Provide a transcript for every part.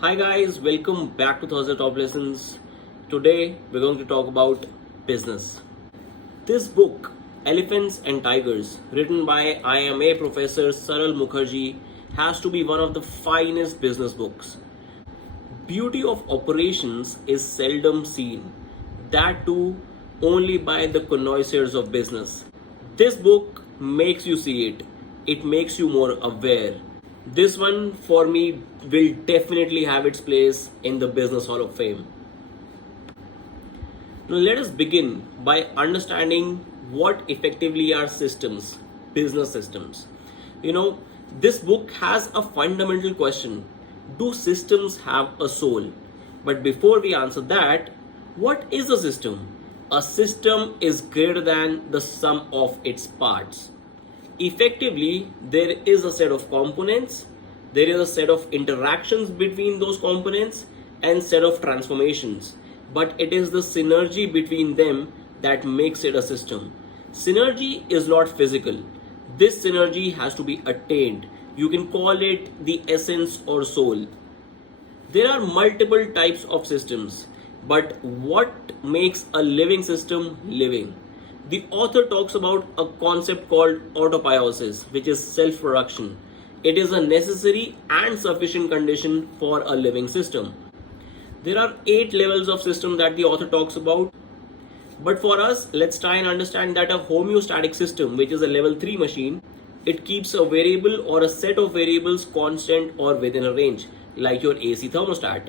Hi guys, welcome back to Thursday Top Lessons. Today we're going to talk about business. This book, Elephants and Tigers, written by IIM Professor Saral Mukherjee, has to be one of the finest business books. Beauty of operations is seldom seen, that too only by the connoisseurs of business. This book makes you see it, it makes you more aware. This one for me will definitely have its place in the Business Hall of Fame. Now, let us begin by understanding what effectively are systems, business systems. You know, this book has a fundamental question: do systems have a soul? But before we answer that, what is a system? A system is greater than the sum of its parts. Effectively, there is a set of components, there is a set of interactions between those components, and set of transformations, but it is the synergy between them that makes it a system. Synergy is not physical. This synergy has to be attained. You can call it the essence or soul. There are multiple types of systems, but what makes a living system living? The author talks about a concept called autobiosis, which is self production. It is a necessary and sufficient condition for a living system. There are 8 levels of system that the author talks about. But for us, let's try and understand that a homeostatic system, which is a level 3 machine, it keeps a variable or a set of variables constant or within a range, like your AC thermostat.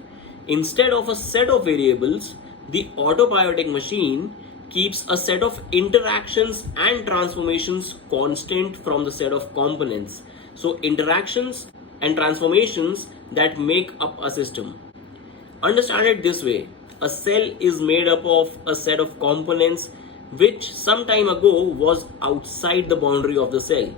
Instead of a set of variables, the autobiotic machine keeps a set of interactions and transformations constant from the set of components. So interactions and transformations that make up a system. Understand it this way: a cell is made up of a set of components which some time ago was outside the boundary of the cell,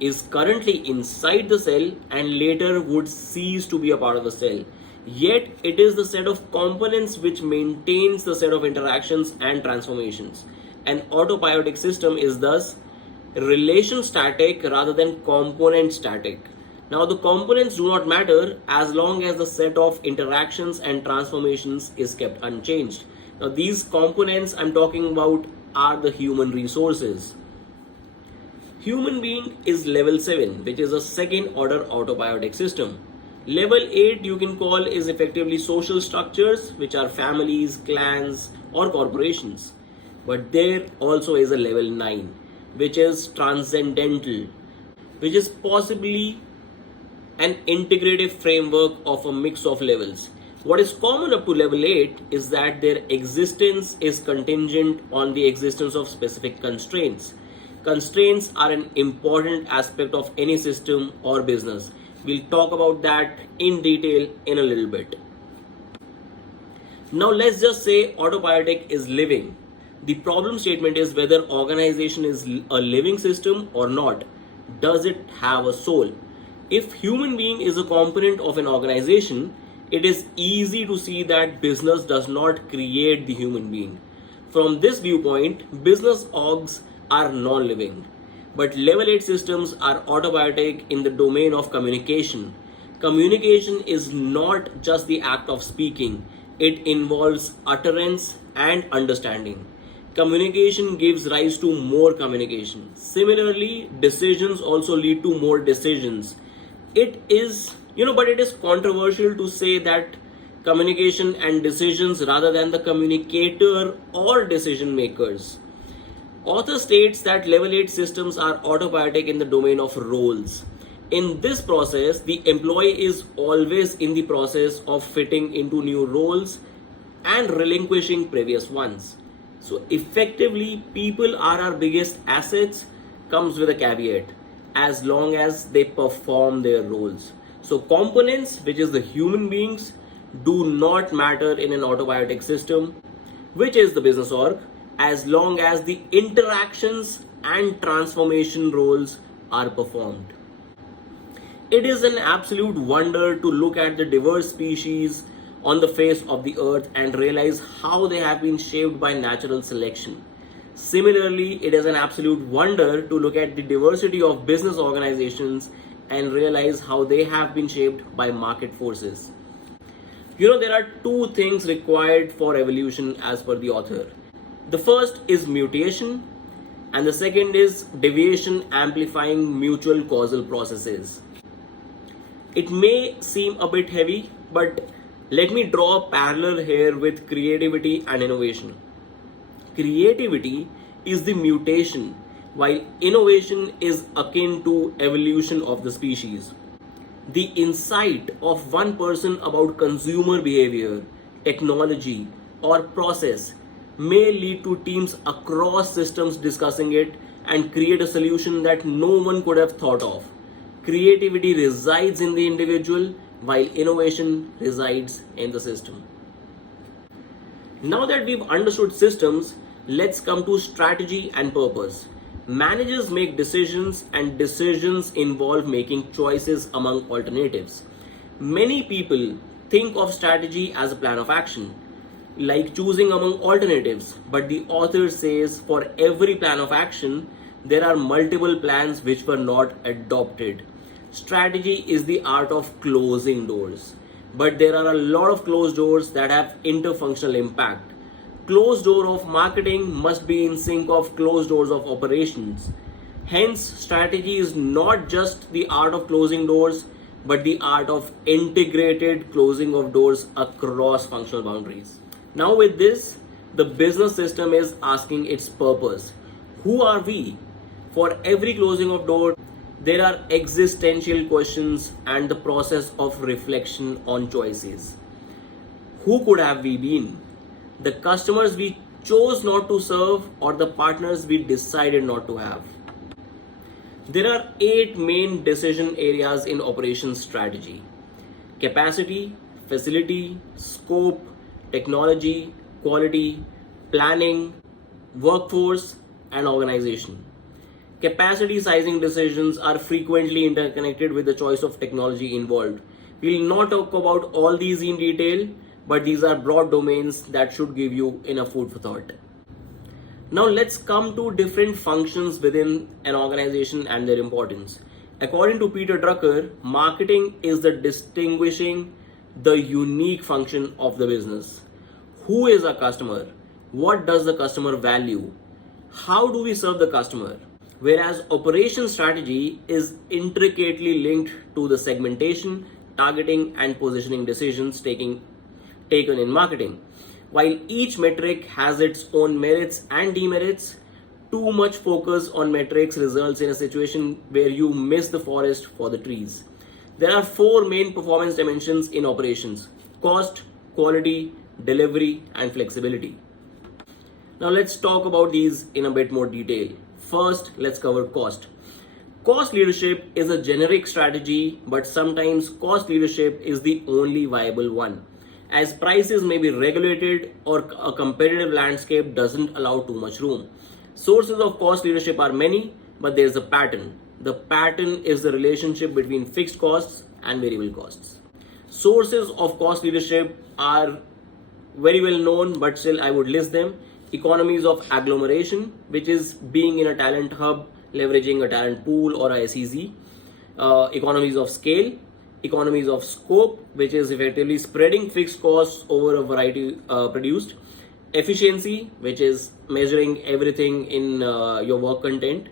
is currently inside the cell, and later would cease to be a part of the cell. Yet it is the set of components which maintains the set of interactions and transformations. An autobiotic system is thus relation static rather than component static. Now, the components do not matter as long as the set of interactions and transformations is kept unchanged. Now, these components I'm talking about are the human resources. Human being is level 7, which is a second order autobiotic system. Level 8 you can call is effectively social structures, which are families, clans, or corporations. But there also is a level 9, which is transcendental, which is possibly an integrative framework of a mix of levels. What is common up to level 8 is that their existence is contingent on the existence of specific constraints. Constraints are an important aspect of any system or business. We'll talk about that in detail in a little bit. Now let's just say autobiotic is living. The problem statement is whether organization is a living system or not. Does it have a soul? If human being is a component of an organization, it is easy to see that business does not create the human being. From this viewpoint, business orgs are non-living. But level 8 systems are autobiotic in the domain of communication. Communication is not just the act of speaking, it involves utterance and understanding. Communication gives rise to more communication. Similarly, decisions also lead to more decisions. It is, but it is controversial to say that communication and decisions rather than the communicator or decision makers. Author states that level 8 systems are autobiotic in the domain of roles. In this process, the employee is always in the process of fitting into new roles and relinquishing previous ones. So effectively, people are our biggest assets, comes with a caveat, as long as they perform their roles. So components, which is the human beings, do not matter in an autobiotic system, which is the business org, as long as the interactions and transformation roles are performed. It is an absolute wonder to look at the diverse species on the face of the earth and realize how they have been shaped by natural selection. Similarly, it is an absolute wonder to look at the diversity of business organizations and realize how they have been shaped by market forces. There are two things required for evolution as per the author. The first is mutation, and the second is deviation amplifying mutual causal processes. It may seem a bit heavy, but let me draw a parallel here with creativity and innovation. Creativity is the mutation, while innovation is akin to evolution of the species. The insight of one person about consumer behavior, technology, or process may lead to teams across systems discussing it and create a solution that no one could have thought of. Creativity resides in the individual, while innovation resides in the system. Now that we've understood systems, let's come to strategy and purpose. Managers make decisions, and decisions involve making choices among alternatives. Many people think of strategy as a plan of action, like choosing among alternatives, but the author says for every plan of action, there are multiple plans which were not adopted. Strategy is the art of closing doors, but there are a lot of closed doors that have interfunctional impact. Closed door of marketing must be in sync of closed doors of operations. Hence, strategy is not just the art of closing doors, but the art of integrated closing of doors across functional boundaries. Now with this, the business system is asking its purpose. Who are we? For every closing of door, there are existential questions and the process of reflection on choices. Who could have we been? The customers we chose not to serve, or the partners we decided not to have? There are 8 main decision areas in operations strategy: capacity, facility, scope, technology, quality, planning, workforce, and organization. Capacity sizing decisions are frequently interconnected with the choice of technology involved. We'll not talk about all these in detail, but these are broad domains that should give you enough food for thought. Now let's come to different functions within an organization and their importance. According to Peter Drucker, marketing is the unique function of the business. Who is our customer? What does the customer value? How do we serve the customer? Whereas operations strategy is intricately linked to the segmentation, targeting, and positioning decisions taken in marketing. While each metric has its own merits and demerits, too much focus on metrics results in a situation where you miss the forest for the trees. There are 4 main performance dimensions in operations: cost, quality, delivery, and flexibility. Now let's talk about these in a bit more detail. First, let's cover cost. Cost leadership is a generic strategy, but sometimes cost leadership is the only viable one, as prices may be regulated or a competitive landscape doesn't allow too much room. Sources of cost leadership are many, but there's a pattern. The pattern is the relationship between fixed costs and variable costs. Sources of cost leadership are very well known, but still I would list them. Economies of agglomeration, which is being in a talent hub, leveraging a talent pool or a SEZ. Economies of scale, economies of scope, which is effectively spreading fixed costs over a variety produced. Efficiency, which is measuring everything in your work content.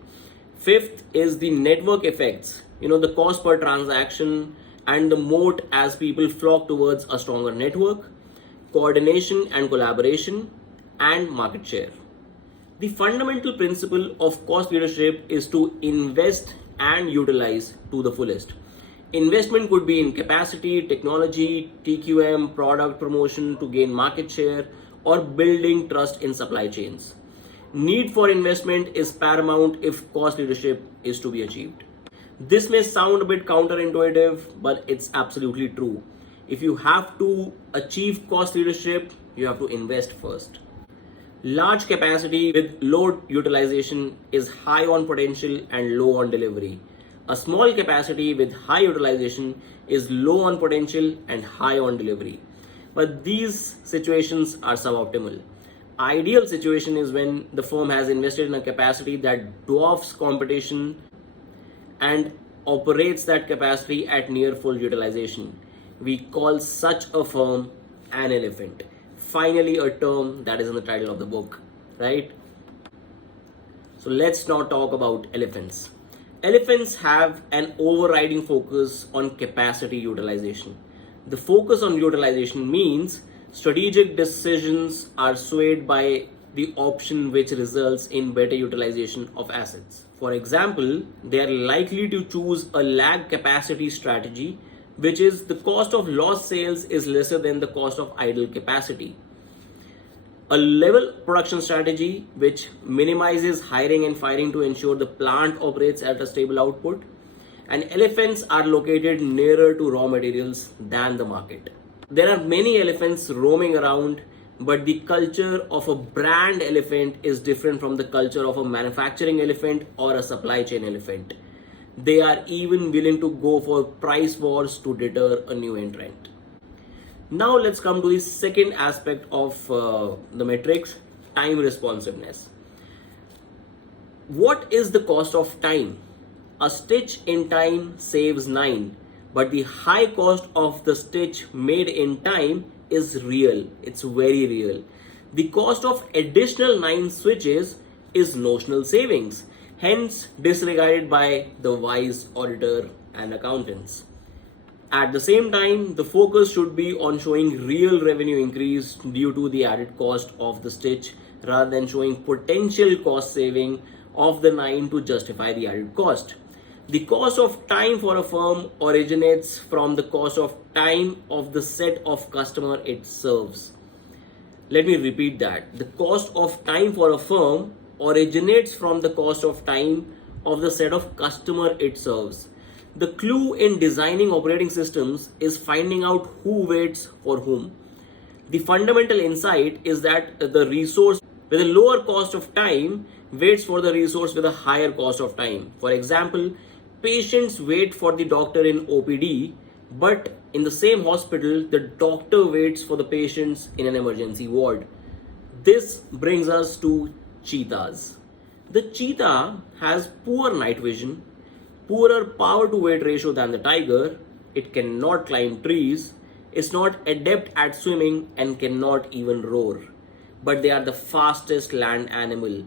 Fifth is the network effects, the cost per transaction and the moat as people flock towards a stronger network. Coordination and collaboration, and market share. The fundamental principle of cost leadership is to invest and utilize to the fullest. Investment could be in capacity, technology, TQM, product promotion to gain market share, or building trust in supply chains. Need for investment is paramount if cost leadership is to be achieved. This may sound a bit counterintuitive, but it's absolutely true. If you have to achieve cost leadership, you have to invest first. Large capacity with low utilization is high on potential and low on delivery. A small capacity with high utilization is low on potential and high on delivery. But these situations are suboptimal. Ideal situation is when the firm has invested in a capacity that dwarfs competition and operates that capacity at near full utilization. We call such a firm an elephant. Finally, a term that is in the title of the book, right? So let's now talk about elephants. Elephants have an overriding focus on capacity utilization. The focus on utilization means strategic decisions are swayed by the option which results in better utilization of assets. For example, they are likely to choose a lag capacity strategy, which is the cost of lost sales is lesser than the cost of idle capacity. A level production strategy which minimizes hiring and firing to ensure the plant operates at a stable output. And elephants are located nearer to raw materials than the market. There are many elephants roaming around, but the culture of a brand elephant is different from the culture of a manufacturing elephant or a supply chain elephant. They are even willing to go for price wars to deter a new entrant. Now let's come to the second aspect of the metrics, time responsiveness. What is the cost of time? A stitch in time saves 9, but the high cost of the stitch made in time is real. It's very real. The cost of additional 9 switches is notional savings, hence disregarded by the wise auditor and accountants. At the same time, the focus should be on showing real revenue increase due to the added cost of the stitch rather than showing potential cost saving of the 9 to justify the added cost. The cost of time for a firm originates from the cost of time of the set of customer it serves. Let me repeat that. The cost of time for a firm originates from the cost of time of the set of customer it serves. The clue in designing operating systems is finding out who waits for whom. The fundamental insight is that the resource with a lower cost of time waits for the resource with a higher cost of time. For example, patients wait for the doctor in OPD, but in the same hospital, the doctor waits for the patients in an emergency ward. This brings us to cheetahs. The cheetah has poor night vision, poorer power to weight ratio than the tiger, it cannot climb trees, is not adept at swimming and cannot even roar. But they are the fastest land animal,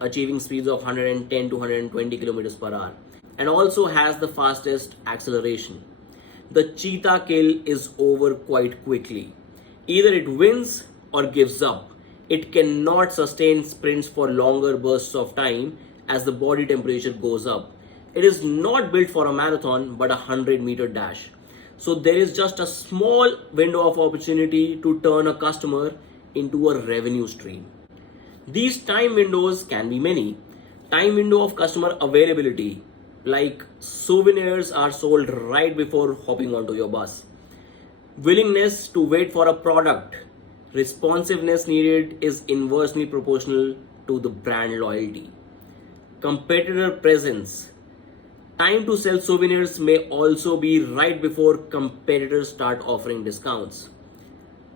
achieving speeds of 110 to 120 kilometers per hour, and also has the fastest acceleration. The cheetah kill is over quite quickly. Either it wins or gives up. It cannot sustain sprints for longer bursts of time as the body temperature goes up. It is not built for a marathon but a 100-meter dash. So there is just a small window of opportunity to turn a customer into a revenue stream. These time windows can be many. Time window of customer availability, like souvenirs are sold right before hopping onto your bus. Willingness to wait for a product. Responsiveness needed is inversely proportional to the brand loyalty. Competitor presence. Time to sell souvenirs may also be right before competitors start offering discounts.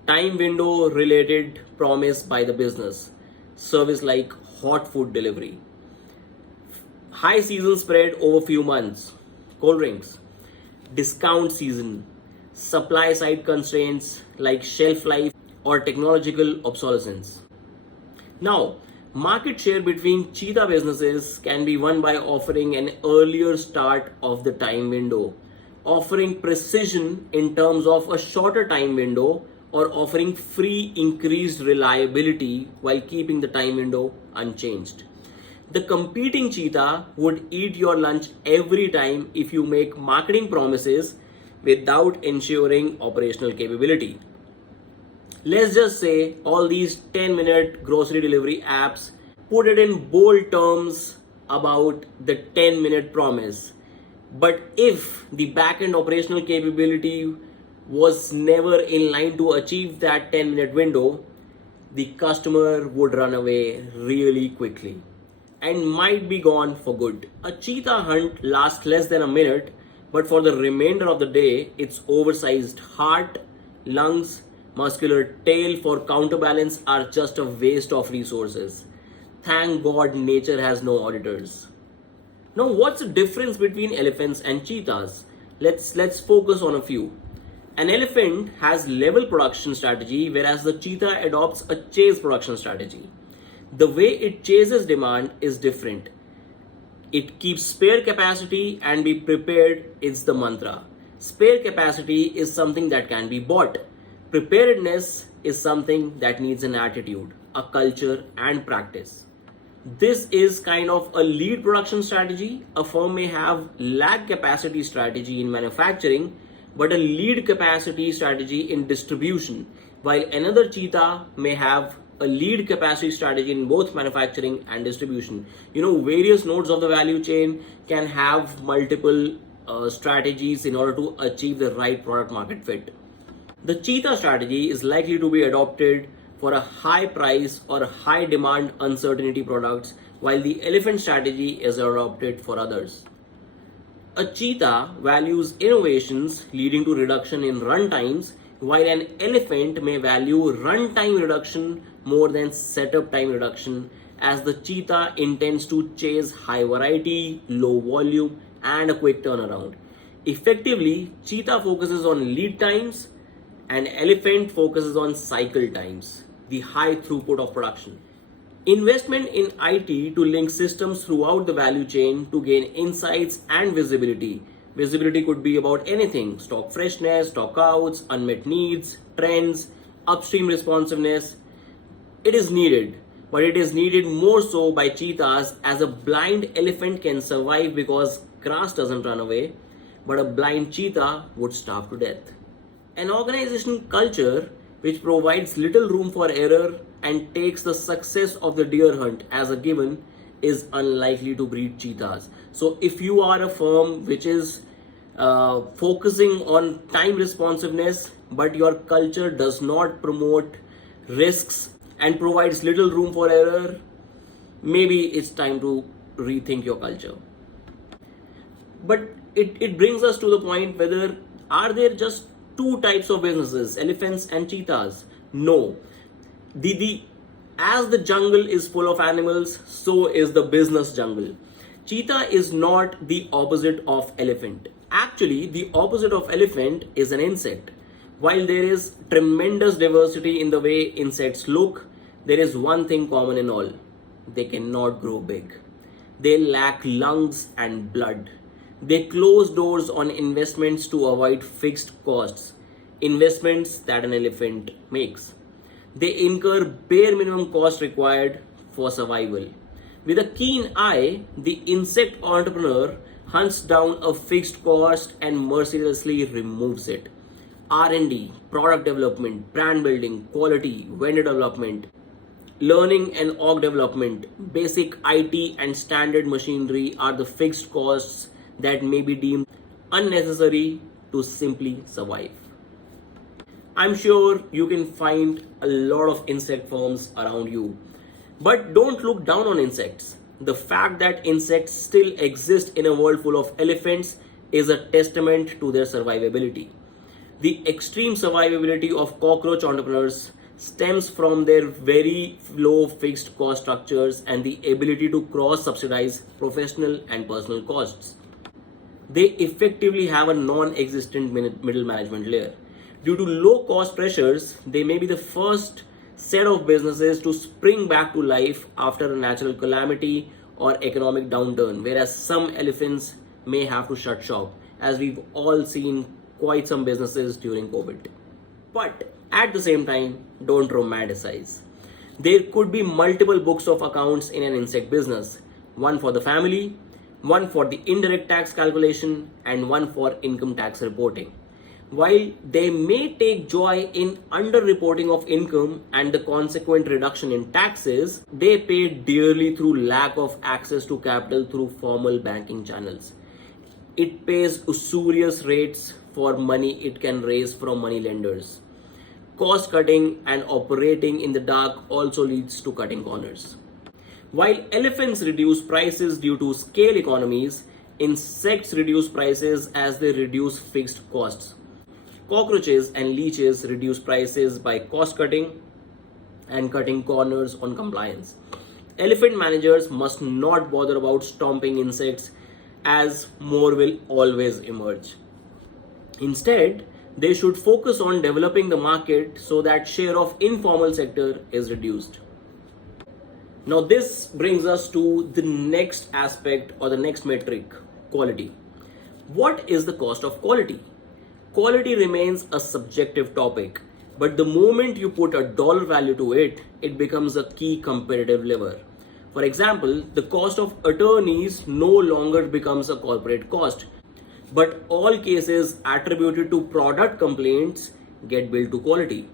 Time window related promise by the business. Service like hot food delivery. High season spread over few months. Cold drinks. Discount season. Supply side constraints like shelf life or technological obsolescence. Now, market share between cheetah businesses can be won by offering an earlier start of the time window, offering precision in terms of a shorter time window, or offering free increased reliability while keeping the time window unchanged. The competing cheetah would eat your lunch every time if you make marketing promises without ensuring operational capability. Let's just say all these 10-minute grocery delivery apps put it in bold terms about the 10-minute promise. But if the backend operational capability was never in line to achieve that 10-minute window, the customer would run away really quickly and might be gone for good. A cheetah hunt lasts less than a minute, but for the remainder of the day, its oversized heart, lungs, muscular tail for counterbalance are just a waste of resources. Thank God nature has no auditors. Now, what's the difference between elephants and cheetahs? Let's focus on a few. An elephant has level production strategy, whereas the cheetah adopts a chase production strategy. The way it chases demand is different. It keeps spare capacity and be prepared is the mantra. Spare capacity is something that can be bought. Preparedness is something that needs an attitude, a culture, and practice. This is kind of a lead production strategy. A firm may have lag capacity strategy in manufacturing, but a lead capacity strategy in distribution, while another cheetah may have a lead capacity strategy in both manufacturing and distribution. Various nodes of the value chain can have multiple strategies in order to achieve the right product market fit. The cheetah strategy is likely to be adopted for a high price or high demand uncertainty products, while the elephant strategy is adopted for others. A cheetah values innovations leading to reduction in run times, while an elephant may value runtime reduction more than setup time reduction, as the cheetah intends to chase high variety, low volume, and a quick turnaround. Effectively, cheetah focuses on lead times and elephant focuses on cycle times, the high throughput of production. Investment in IT to link systems throughout the value chain to gain insights and visibility. Visibility could be about anything: stock freshness, stock outs, unmet needs, trends, upstream responsiveness. It is needed, but it is needed more so by cheetahs, as a blind elephant can survive because grass doesn't run away, but a blind cheetah would starve to death. An organization culture which provides little room for error and takes the success of the deer hunt as a given is unlikely to breed cheetahs. So if you are a firm which is focusing on time responsiveness, but your culture does not promote risks and provides little room for error, maybe it's time to rethink your culture. But it brings us to the point, whether are there just two types of businesses, elephants and cheetahs? No. The as the jungle is full of animals, so is the business jungle. Cheetah is not the opposite of elephant. Actually, the opposite of elephant is an insect. While there is tremendous diversity in the way insects look, there is one thing common in all: they cannot grow big. They lack lungs and blood. They close doors on investments to avoid fixed costs, investments that an elephant makes. They incur bare minimum cost required for survival. With a keen eye, the insect entrepreneur hunts down a fixed cost and mercilessly removes it. R&D, product development, brand building, quality, vendor development, learning and org development, basic IT and standard machinery are the fixed costs that may be deemed unnecessary to simply survive. I'm sure you can find a lot of insect firms around you, but don't look down on insects. The fact that insects still exist in a world full of elephants is a testament to their survivability. The extreme survivability of cockroach entrepreneurs stems from their very low fixed cost structures and the ability to cross subsidize professional and personal costs. They effectively have a non-existent middle management layer. Due to low cost pressures, they may be the first set of businesses to spring back to life after a natural calamity or economic downturn, whereas some elephants may have to shut shop, as we've all seen quite some businesses during COVID. But at the same time, don't romanticize. There could be multiple books of accounts in an insect business: one for the family, one for the indirect tax calculation, and one for income tax reporting. While they may take joy in underreporting of income and the consequent reduction in taxes, they pay dearly through lack of access to capital through formal banking channels. It pays usurious rates for money it can raise from money lenders. Cost cutting and operating in the dark also leads to cutting corners. While elephants reduce prices due to scale economies, insects reduce prices as they reduce fixed costs. Cockroaches and leeches reduce prices by cost cutting and cutting corners on compliance. Elephant managers must not bother about stomping insects, as more will always emerge. Instead, They should focus on developing the market so that share of informal sector is reduced. Now this brings us to the next aspect or the next metric, quality. What is the cost of quality? Quality remains a subjective topic, but the moment you put a dollar value to it, it becomes a key competitive lever. For example, the cost of attorneys no longer becomes a corporate cost, but all cases attributed to product complaints get billed to quality.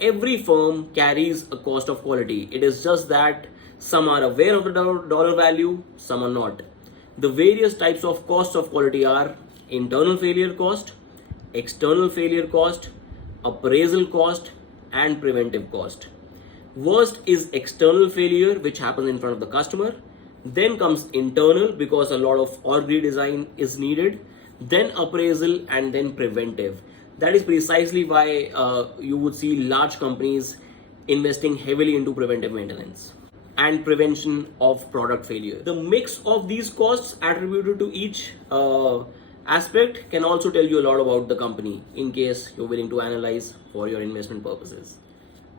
Every firm carries a cost of quality. It is just that some are aware of the dollar value, some are not. The various types of costs of quality are internal failure cost, external failure cost, appraisal cost, and preventive cost. Worst is external failure, which happens in front of the customer. Then comes internal, because a lot of org redesign is needed. Then appraisal, and then preventive. That is precisely why you would see large companies investing heavily into preventive maintenance and prevention of product failure. The mix of these costs attributed to each aspect can also tell you a lot about the company in case you're willing to analyze for your investment purposes.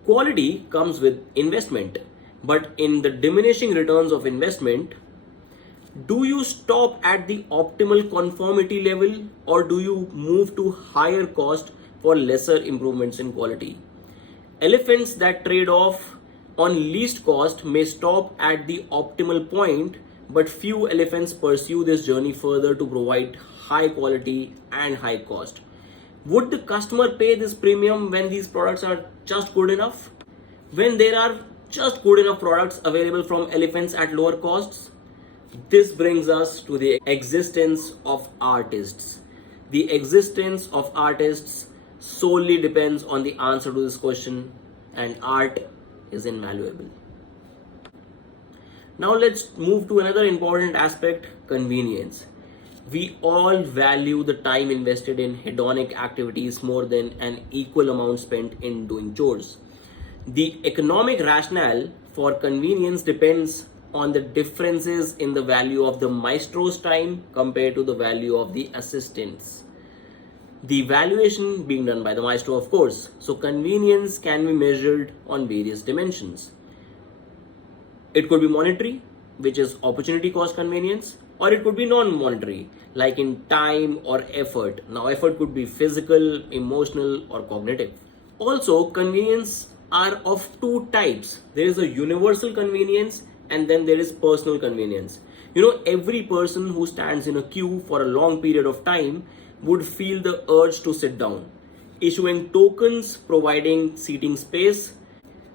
Quality comes with investment, but in the diminishing returns of investment, do you stop at the optimal conformity level or do you move to higher cost for lesser improvements in quality? Elephants that trade off on least cost may stop at the optimal point, but few elephants pursue this journey further to provide high quality and high cost. Would the customer pay this premium when these products are just good enough? When there are just good enough products available from elephants at lower costs? This brings us to the existence of artists. The existence of artists solely depends on the answer to this question, and art is invaluable. Now let's move to another important aspect, convenience. We all value the time invested in hedonic activities more than an equal amount spent in doing chores. The economic rationale for convenience depends on the differences in the value of the maestro's time compared to the value of the assistant's. The valuation being done by the maestro, of course. So convenience can be measured on various dimensions. It could be monetary, which is opportunity cost convenience, or it could be non-monetary, like in time or effort. Now effort could be physical, emotional, or cognitive. Also, convenience are of two types. There is a universal convenience and then there is personal convenience. Every person who stands in a queue for a long period of time would feel the urge to sit down. Issuing tokens providing seating space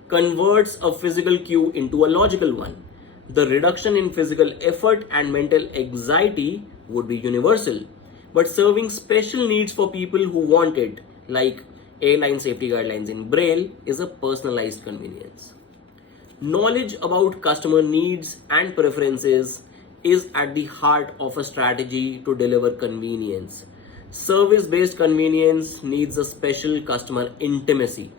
converts a physical queue into a logical one. The reduction in physical effort and mental anxiety would be universal, but serving special needs for people who want it, like airline safety guidelines in Braille, is a personalized convenience. Knowledge about customer needs and preferences is at the heart of a strategy to deliver convenience. Service-based convenience needs a special customer intimacy.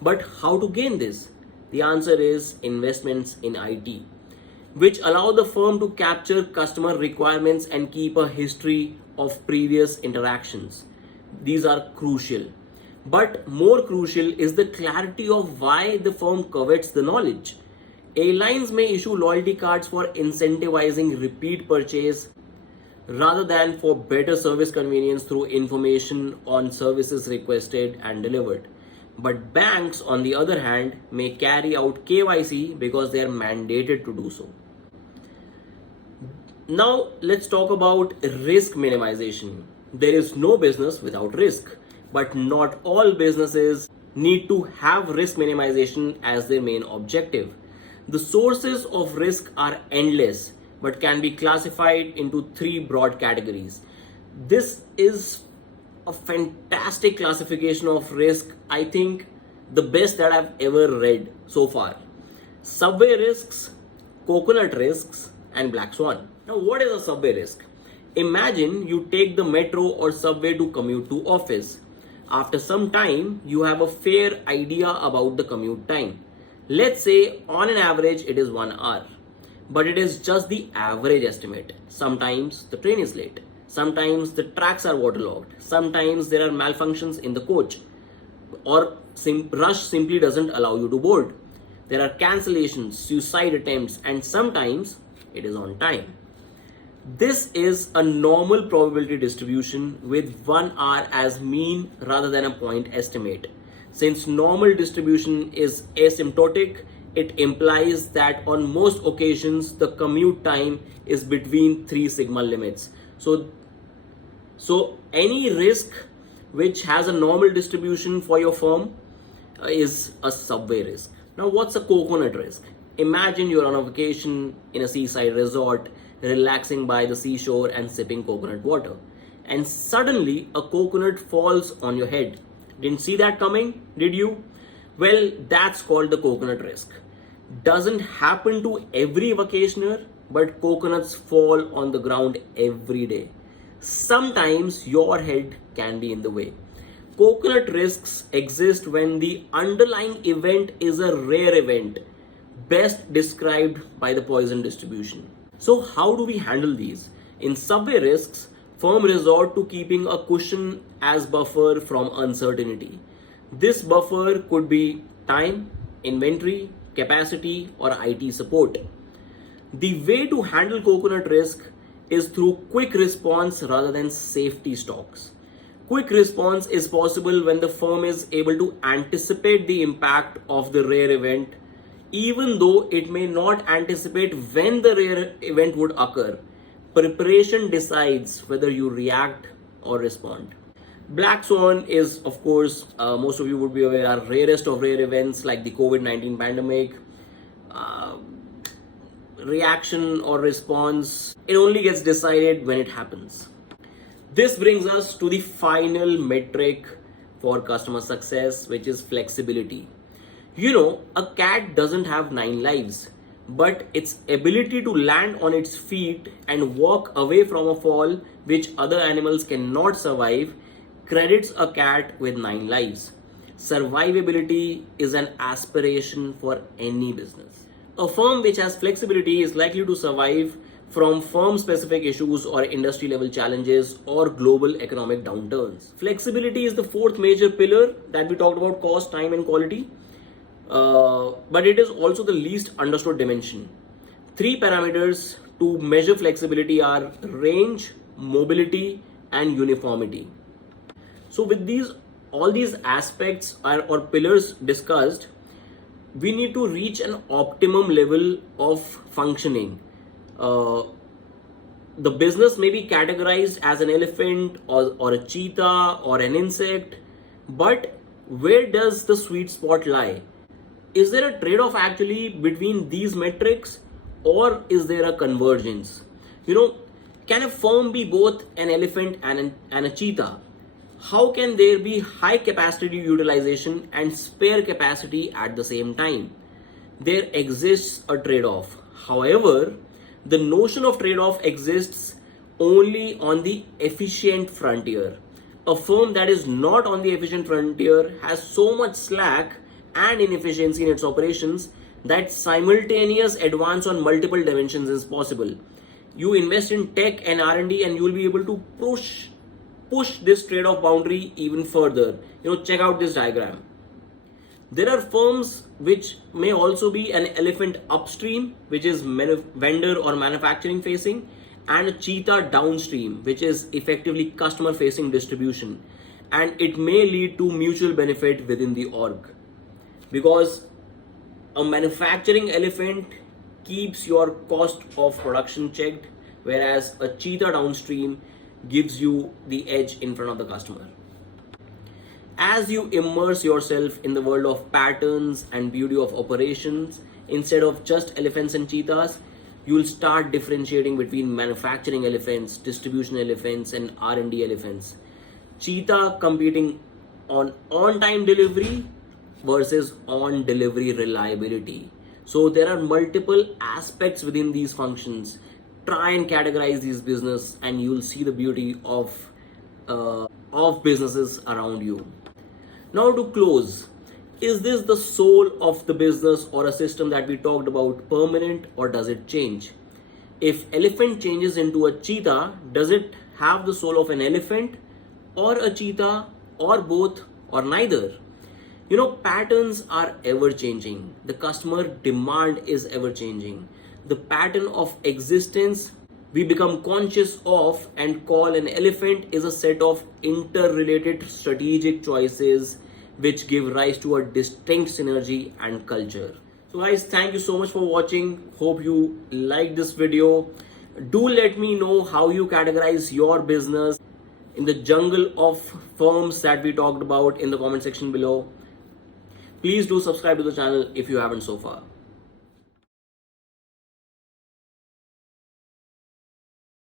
But how to gain this? The answer is investments in IT, which allow the firm to capture customer requirements and keep a history of previous interactions. These are crucial. But more crucial is the clarity of why the firm covets the knowledge. Airlines may issue loyalty cards for incentivizing repeat purchase rather than for better service convenience through information on services requested and delivered. But banks, on the other hand, may carry out KYC because they are mandated to do so. Now, let's talk about risk minimization. There is no business without risk, but not all businesses need to have risk minimization as their main objective. The sources of risk are endless, but can be classified into three broad categories. This is a fantastic classification of risk. I think the best that I've ever read so far. Subway risks, coconut risks, and black swan. Now, what is a subway risk? Imagine you take the metro or subway to commute to office. After some time, you have a fair idea about the commute time. Let's say on an average it is 1 hour. But it is just the average estimate. Sometimes the train is late. Sometimes the tracks are waterlogged. Sometimes there are malfunctions in the coach, or rush simply doesn't allow you to board. There are cancellations, suicide attempts, and sometimes it is on time. This is a normal probability distribution with 1 hour as mean rather than a point estimate. Since normal distribution is asymptotic, it implies that on most occasions the commute time is between 3 sigma limits. So any risk which has a normal distribution for your firm is a subway risk. Now, what's a coconut risk? Imagine you're on a vacation in a seaside resort, relaxing by the seashore and sipping coconut water. And suddenly a coconut falls on your head. Didn't see that coming, did you? Well, that's called the coconut risk. Doesn't happen to every vacationer, but coconuts fall on the ground every day. Sometimes your head can be in the way. Coconut risks exist when the underlying event is a rare event, best described by the Poisson distribution. So, how do we handle these? In subway risks, firms resort to keeping a cushion as buffer from uncertainty. This buffer could be time, inventory, capacity, or IT support. The way to handle coconut risk is through quick response rather than safety stocks. Quick response is possible when the firm is able to anticipate the impact of the rare event, even though it may not anticipate when the rare event would occur. Preparation decides whether you react or respond. Black swan is, of course, most of you would be aware, are rarest of rare events like the COVID-19 pandemic. Reaction or response, it only gets decided when it happens. This brings us to the final metric for customer success, which is flexibility. You know, a cat doesn't have 9 lives, but its ability to land on its feet and walk away from a fall, which other animals cannot survive, credits a cat with 9 lives. Survivability is an aspiration for any business. A firm which has flexibility is likely to survive from firm-specific issues or industry-level challenges or global economic downturns. Flexibility is the fourth major pillar that we talked about: cost, time, and quality. But it is also the least understood dimension. 3 parameters to measure flexibility are range, mobility, and uniformity. So with all these aspects or pillars discussed, we need to reach an optimum level of functioning. The business may be categorized as an elephant or a cheetah or an insect, but where does the sweet spot lie? Is there a trade-off actually between these metrics, or is there a convergence? You know, can a firm be both an elephant and a cheetah? How can there be high capacity utilization and spare capacity at the same time? There exists a trade-off. However, the notion of trade-off exists only on the efficient frontier. A firm that is not on the efficient frontier has so much slack and inefficiency in its operations that simultaneous advance on multiple dimensions is possible. You invest in tech and R&D and you will be able to push this trade-off boundary even further. Check out this diagram. There are firms which may also be an elephant upstream, which is vendor or manufacturing facing, and a cheetah downstream, which is effectively customer facing distribution. And it may lead to mutual benefit within the org, because a manufacturing elephant keeps your cost of production checked, whereas a cheetah downstream gives you the edge in front of the customer. As you immerse yourself in the world of patterns and beauty of operations, instead of just elephants and cheetahs, you'll start differentiating between manufacturing elephants, distribution elephants, and R&D elephants. Cheetah competing on on-time delivery versus on-delivery reliability. So there are multiple aspects within these functions. Try and categorize these business and you'll see the beauty of businesses around you. Now to close, is this the soul of the business or a system that we talked about permanent, or does it change? If elephant changes into a cheetah, does it have the soul of an elephant or a cheetah or both or neither? Patterns are ever changing. The customer demand is ever changing. The pattern of existence we become conscious of and call an elephant is a set of interrelated strategic choices which give rise to a distinct synergy and culture. So guys, thank you so much for watching. Hope you liked this video. Do let me know how you categorize your business in the jungle of firms that we talked about in the comment section below. Please do subscribe to the channel if you haven't so far.